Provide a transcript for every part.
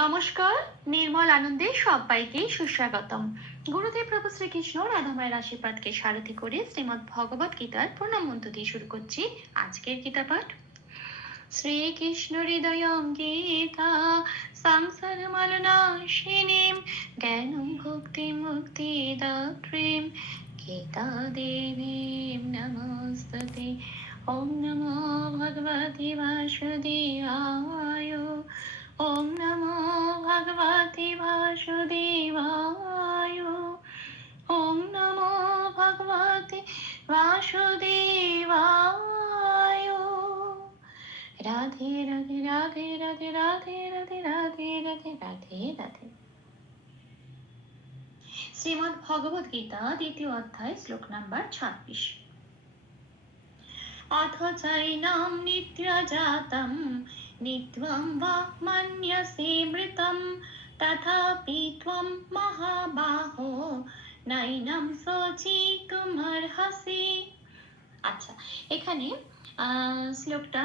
নমস্কার, নির্মল আনন্দে সবাইকে সুস্বাগতম। গুরুদেব প্রভু শ্রীকৃষ্ণ রাধামায়ের আশীর্বাদকে সারথি করে শ্রীমদ্ ভগবত গীতার প্রণাম মন্ত্র দিয়ে শুরু করছি আজকের গীতা পাঠ। শ্রীকৃষ্ণ হৃদয়ং গীতা, সংসার মালনাশিনীম জ্ঞানম ভক্তি মুক্তি দাত্রীম গীতা দেবীম নমস্তে ওম নমো ভগবতে বাসুদেবায়। ওম নমো ভগবতে বাসুদেবায়। ওম নমো ভগবতে বাসুদেবায়। রাধে রাধে রাধে রাধে রাধে রাধে রাধে রাধে রাধে রাধে। শ্রীমদ্ ভগবত গীতা, দ্বিতীয় অধ্যায়, শ্লোক নাম্বার ছাব্বিশ। অথ চৈনাম নিত্যজাতম নিত্বম বা মন্যসে মৃতম তথাপি ত্বম মহাবাহো নৈনম শোচিতুমর্হসি আচ্ছা এখানে শ্লোকটা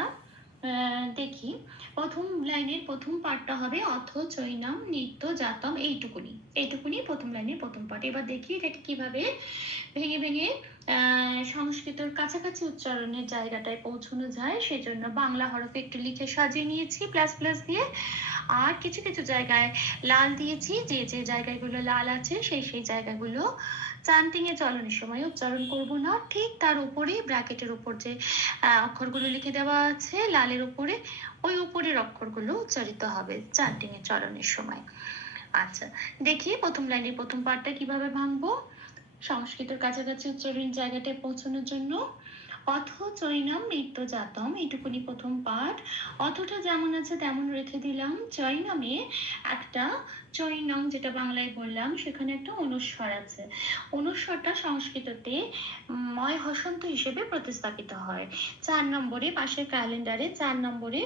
দেখি। প্রথম লাইনের প্রথম পার্টটা হবে, অথ চৈনাম নিত্য জাতম, এইটুকুনি। এইটুকুনি প্রথম লাইনের প্রথম পার্ট এবার দেখি এটাকে কীভাবে ভেঙে ভেঙে সংস্কৃতর কাছাকাছি উচ্চারণের জায়গাটায় পৌঁছানো যায়, সেজন্য বাংলা হরফে একটু লিখে সাজিয়ে নিয়েছি প্লাস প্লাস দিয়ে। আর কিছু কিছু জায়গায় লাল দিয়েছি, যে যে জায়গাগুলো লাল আছে, সেই সেই জায়গাগুলো চান্টিং এ চলনের সময় উচ্চারণ করব না। ঠিক তার উপরে ব্র্যাকেটের উপর যে অক্ষরগুলো লিখে দেওয়া আছে, লালের উপরে, ওই উপরের অক্ষরগুলো উচ্চারিত হবে চান্টিং এ চলনের সময়। আচ্ছা দেখি প্রথম লাইনের প্রথম পার্টটা কীভাবে ভাঙবো। সংস্কৃতের কাছাকাছি উচ্চারণ জায়গাটায় পৌঁছানোর জন্য অথ চৈনাম নিত্য জাতম এইটুকুনি প্রথম পাঠ। অথটা যেমন আছে তেমন রেখে দিলাম। চৈনামে একটা চৈনম যেটা বাংলায় বললাম, সেখানে একটা অনুস্বর আছে। অনুস্বরটা সংস্কৃততে ময় হসন্ত হিসেবে প্রতিস্থাপিত হয়। চার নম্বরে পাশের ক্যালেন্ডারে চার নম্বরে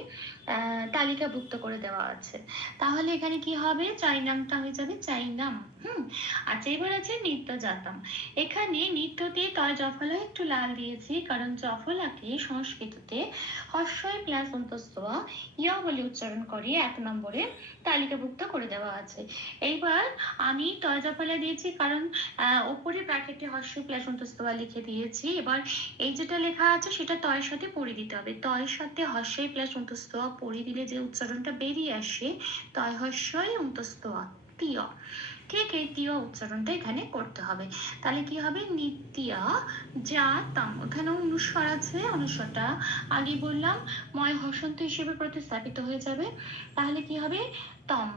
তালিকাভুক্ত করে দেওয়া আছে। তাহলে এখানে কি হবে? চাইনামটা হয়ে যাবে চাইনাম হুম? আচ্ছা এবার আছে নিত্য জাতম এখানে নিত্যতে তয় জফলা একটু লাল দিয়েছি, কারণ জফলাকে সংস্কৃততে হর্ষয় প্লাস অন্তস্তয়া ইয়া বলে উচ্চারণ করে এক নম্বরে তালিকাভুক্ত করে দেওয়া আছে। এইবার আমি তয় জফলা দিয়েছি কারণ ওপরে ব্র্যাকেটে হর্ষ প্লাস অন্তস্তয়া লিখে দিয়েছি। এবার এই যেটা লেখা আছে সেটা তয়ের সাথে পড়ে দিতে হবে। তয়ের সাথে হর্ষই প্লাস অন্তস্তয়া পড়ে দিলে যে উচ্চারণটা বেরিয়ে আসে, তয় হর্ষই অন্তস্তয়া তীয়। ঠিক এই তীয় উচ্চারণটা এখানে করতে হবে। তাহলে কি হবে? নিত্যা জাতম ওখানে অনুস্বর আছে, অনুস্বরটা আগে বললাম, ময় হসন্ত হিসেবে প্রতিস্থাপিত হয়ে যাবে। তাহলে কি হবে? তম।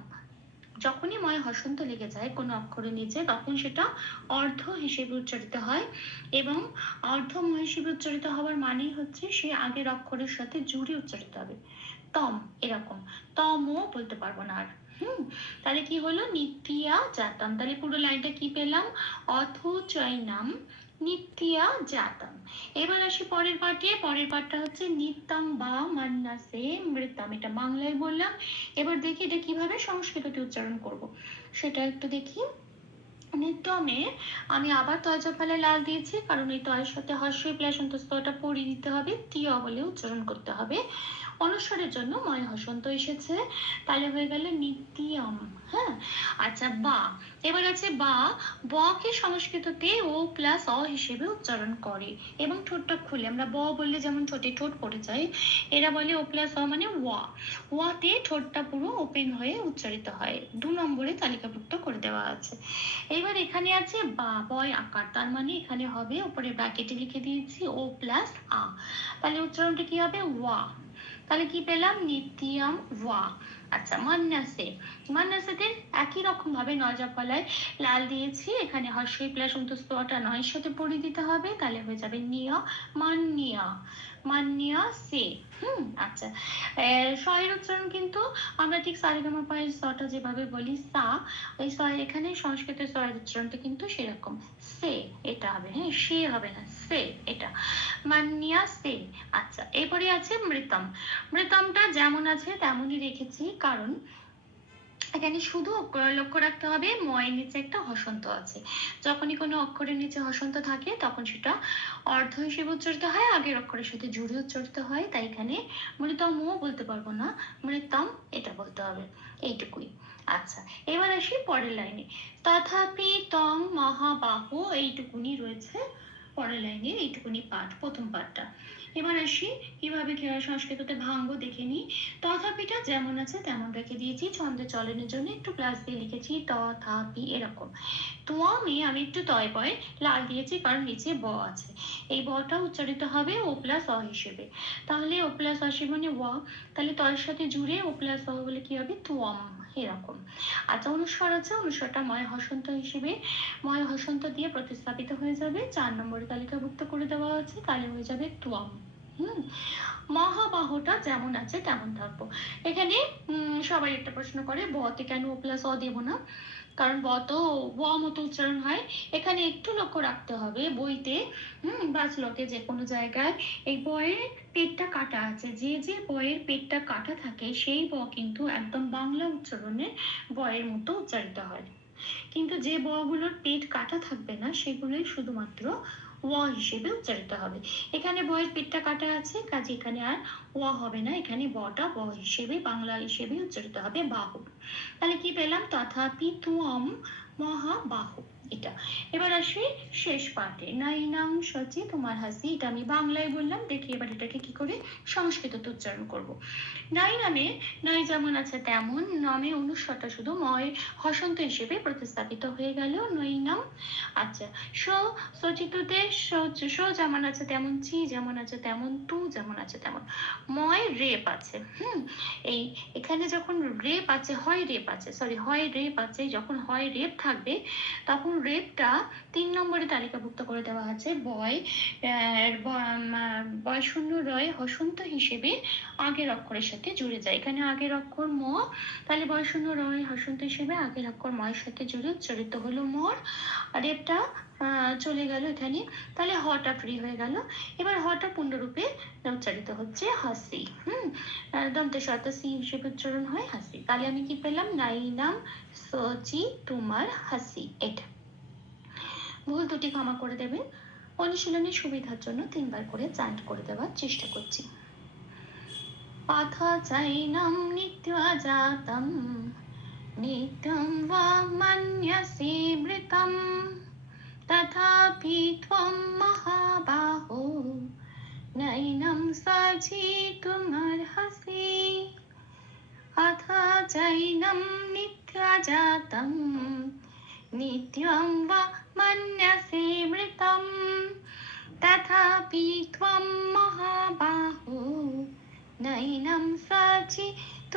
যখনই ময় হসন্ত লেগে যায় কোনো অক্ষরের নিচে, তখন সেটা অর্ধ হিসেবে উচ্চারিত হয় এবং অর্ধময় হিসেবে উচ্চারিত হওয়ার মানেই হচ্ছে সে আগের অক্ষরের সাথে জুড়ে উচ্চারিত হবে। তম, এরকম। তমও বলতে পারব না আর। হুম, তাহলে কি হলো? নিত্যিয়া জাতম। তাহলে পুরো লাইনটা কি পেলাম? অথ চৈনাম নিত্যিয়া জাতম। এবার আসি পরের পাঠে। পরের পাঠটা হচ্ছে নিত্যম বা মান্নাসে মৃতম। এটা বাংলায় বললাম। এবার দেখি এটা কীভাবে সংস্কৃততে উচ্চারণ করব। সেটা একটু দেখি। নিত্যমে আমি আবার তয়জা ফেলে লাল দিয়েছি, কারণ এই তয়ের সাথে হর্ষই প্লাস অন্তস্তটা পড়িয়ে দিতে হবে। তীয় বলে উচ্চারণ করতে হবে। অনুস্বরের জন্য ময় হসন্ত এসেছে। তাহলে হয়ে গেল নিত্যম হ্যাঁ? আচ্ছা বা, এবার আছে বা, বকে সংস্কৃততে ও প্লাস অ হিসেবে উচ্চারণ করে এবং ঠোঁটটা খুলে। আমরা ব বললে যেমন ঠোঁটে ঠোঁট পড়ে যায়, এরা বলে ও প্লাস অ মানে ওয়া ওয়াতে ঠোঁটটা পুরো ওপেন হয়ে উচ্চারিত হয়। দু নম্বরে তালিকাভুক্ত করে দেওয়া আছে। এবার এখানে আছে বা, বয় আকার। তার মানে এখানে হবে, উপরে ব্র্যাকেটে লিখে দিয়েছি, ও প্লাস আ। তাহলে উচ্চারণটা কি হবে? ওয়া। তাহলে কি পেলাম? নিত্যিয়াম ওয়া। আচ্ছা মান্নাসে। মান্নাসেতে একই রকম ভাবে নজাফলায় লাল দিয়েছি। এখানে হর্ষই প্লাস অন্তস্তটা নয়ের সাথে পড়ে দিতে হবে। তাহলে হয়ে যাবে নিয়া, মান্নিয়া। মান্নিয়া সে। হুম আচ্ছা। শয়ের উচ্চারণ কিন্তু আমরা ঠিক সারেগামা পায়ের সটা যেভাবে বলি, সা, ওই সয়ের এখানে সংস্কৃতের সয়ের উচ্চারণটা কিন্তু সেরকম। সে, এটা হবে হ্যাঁ সে হবে না, সে, এটা। মান্নিয়া সে আচ্ছা এরপরে আছে মৃতম। মৃতমটা যেমন আছে তেমনই রেখেছি, কারণ এখানে শুধু লক্ষ্য রাখতে হবে, ময়ের নিচে একটা হসন্ত আছে। যখনই কোনো অক্ষরের নিচে হসন্ত থাকে, তখন সেটা অর্ধ হিসেবে উচ্চারিত হয়, আগের অক্ষরের সাথে জুড়ে উচ্চারিত হয়, তাই এখানে মৃতমও বলতে পারব না, মৃতম এটা বলতে হবে, এইটুকুই। আচ্ছা এবার আসি পরের লাইনে তথাপি তং মহাবাহ এইটুকুনি রয়েছে, পরের লাইনে এইটুকুনি পাঠ, প্রথম পাঠটা। এবার আসি, কীভাবে ক্রিয়া সংস্কৃততে ভাঙ্গ দেখে নিই। তথাপিটা যেমন আছে তেমন রেখে দিয়েছি, ছন্দে চলনের জন্য একটু ক্লাস দিয়ে লিখেছি, তথাপি এরকম। তোয়ামে আমি একটু তয় পয় লাল দিয়েছি কারণ নিচে ব আছে। এই বটা উচ্চারিত হবে ও প্লাস অ হিসেবে। তাহলে ও প্লাস অসি মানে ওয়া তাহলে তয়ের সাথে জুড়ে ও প্লাস অ বলে কি হবে? তোয়াম, এরকম। আচ্ছা অনুস্বর আছে, অনুস্বরটা ময় হসন্ত হিসেবে। ময় হসন্ত দিয়ে প্রতিস্থাপিত হয়ে যাবে। চার নম্বরে তালিকাভুক্ত করে দেওয়া আছে, তাহলে হয়ে যাবে তোয়াম। হুম, মহাবাহটা যেমন আছে তেমন থাকব। এখানে সবাই একটা প্রশ্ন করে, বতে কেন ও প্লাস অ দেবো না? কারণ ব তো ব মতো উচ্চারণ হয়। এখানে একটু লক্ষ্য রাখতে হবে, বইতে, হুম, বা যে কোনো জায়গায় এই বয়ের পেটটা কাটা আছে। যে যে বয়ের পেটটা কাটা থাকে, সেই ব কিন্তু একদম বাংলা উচ্চারণে বয়ের মতো উচ্চারিত হয়। কিন্তু যে বগুলোর পেট কাটা থাকবে না, সেগুলোই শুধুমাত্র ওয়া হিসেবে উচ্চারিত হবে। এখানে বয়ের পেটটা কাটা আছে, কাজে এখানে আর ওয়া হবে না। এখানে বটা ব হিসেবে, বাংলা হিসেবে উচ্চারিত হবে বাহু। তাহলে কি পেলাম? তথাপি তুয়ম মহাবাহু। এটা। এবার আসি শেষ পাঠে। নাইনাং সচি তোমার হাসি। এটা আমি বাংলায় বললাম, দেখি এবার এটাকে কি করে সংস্কৃততে উচ্চারণ করব। নাই নামে নাই যেমন আছে তেমন, নামে অনুস্বরটা শুধু ময়, হসন্ত হিসেবে প্রতিস্থাপিত হয়ে গেল নৈনাম আচ্ছা স সচিততে স যেমন আছে তেমন, চি যেমন আছে তেমন, তু যেমন আছে তেমন। ময়, রেপ আছে। হুম, এই এখানে যখন রেপ আছে, হয় রেপ আছে সরি হয় রেপ আছে, যখন হয় রেপ থাকবে, তখন রেপটা তিন নম্বরে তালিকাভুক্ত করে দেওয়া আছে। বয় বয় শূন্য রয় হসন্ত হিসেবে আগের অক্ষরের সাথে জুড়ে যায়। এখানে আগের অক্ষর ম, তাহলে বয় শূন্য রয় হসন্ত হিসেবে আগের অক্ষর ময়ের সাথে জুড়ে উচ্চারিত হলো মর। রেপটা চলে গেল এখানে। তাহলে হটা ফ্রি হয়ে গেল। এবার হটা পূর্ণরূপে উচ্চারিত হচ্ছে হাসি। হুম? দন্তে শত সি হিসেবে উচ্চারণ হয় হাসি। তাহলে আমি কি পেলাম? নাই নাম সচি তোমার হাসি। এটা। ভুল দুটি ক্ষমা করে দেবেন। অনুশীলনের সুবিধার জন্য তিনবার করে চান্ট করে দেওয়ার চেষ্টা করছি। পাথা চৈনম নিত্যাজাতম, নিত্যম বা মন্যসি মৃতম तथापि त्वं महाबाहो नैनं सचेतुमर्हसि अथ जैनं नित्यजातं नित्यं वा मन्यसे मृतं तथापि त्वं महाबाहो नैनं सचेतुमर्हसि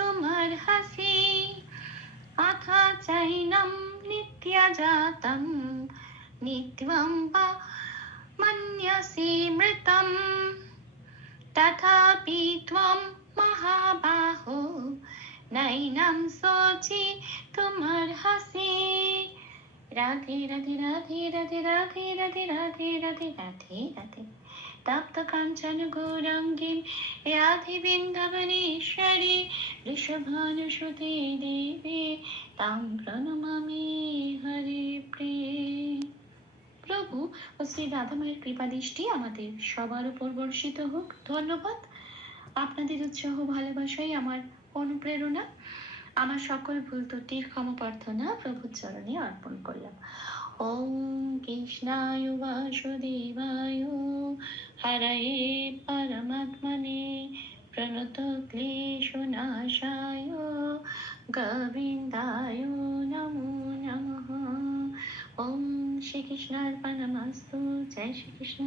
अथ चैनं नित्यजातम् नित्यं वा मन्यसे मृतं तथापि त्वं महाबाहो नैनम सोची तुम्हार हंसी राधे राधे राधे राधे राधे राधे राधे राधे राधे राधे तप्त कांचन गौरंगीं राधे বৃন্দাবনেশ্বরী ঋষভানুসুতে দেবে তাং প্রণমামি হরে প্রিয় প্রভু ও শ্রী রাধামায়ের কৃপা দৃষ্টি আমাদের সবার উপর বর্ষিত হোক। ধন্যবাদ। আপনাদের উৎসাহ ভালোবাসাই আমার অনুপ্রেরণা। আমার সকল ভুল ত্রুটির ক্ষমা প্রার্থনা প্রভুর চরণে অর্পণ করলাম। ওম কৃষ্ণায় বাসুদেবায় হরয়ে পরমাত্মনে প্রণত ক্লেশনাশায় গোবিন্দায় নমো শ্রীকৃষ্ণ অর্পণমস্তু জয় শ্রীকৃষ্ণ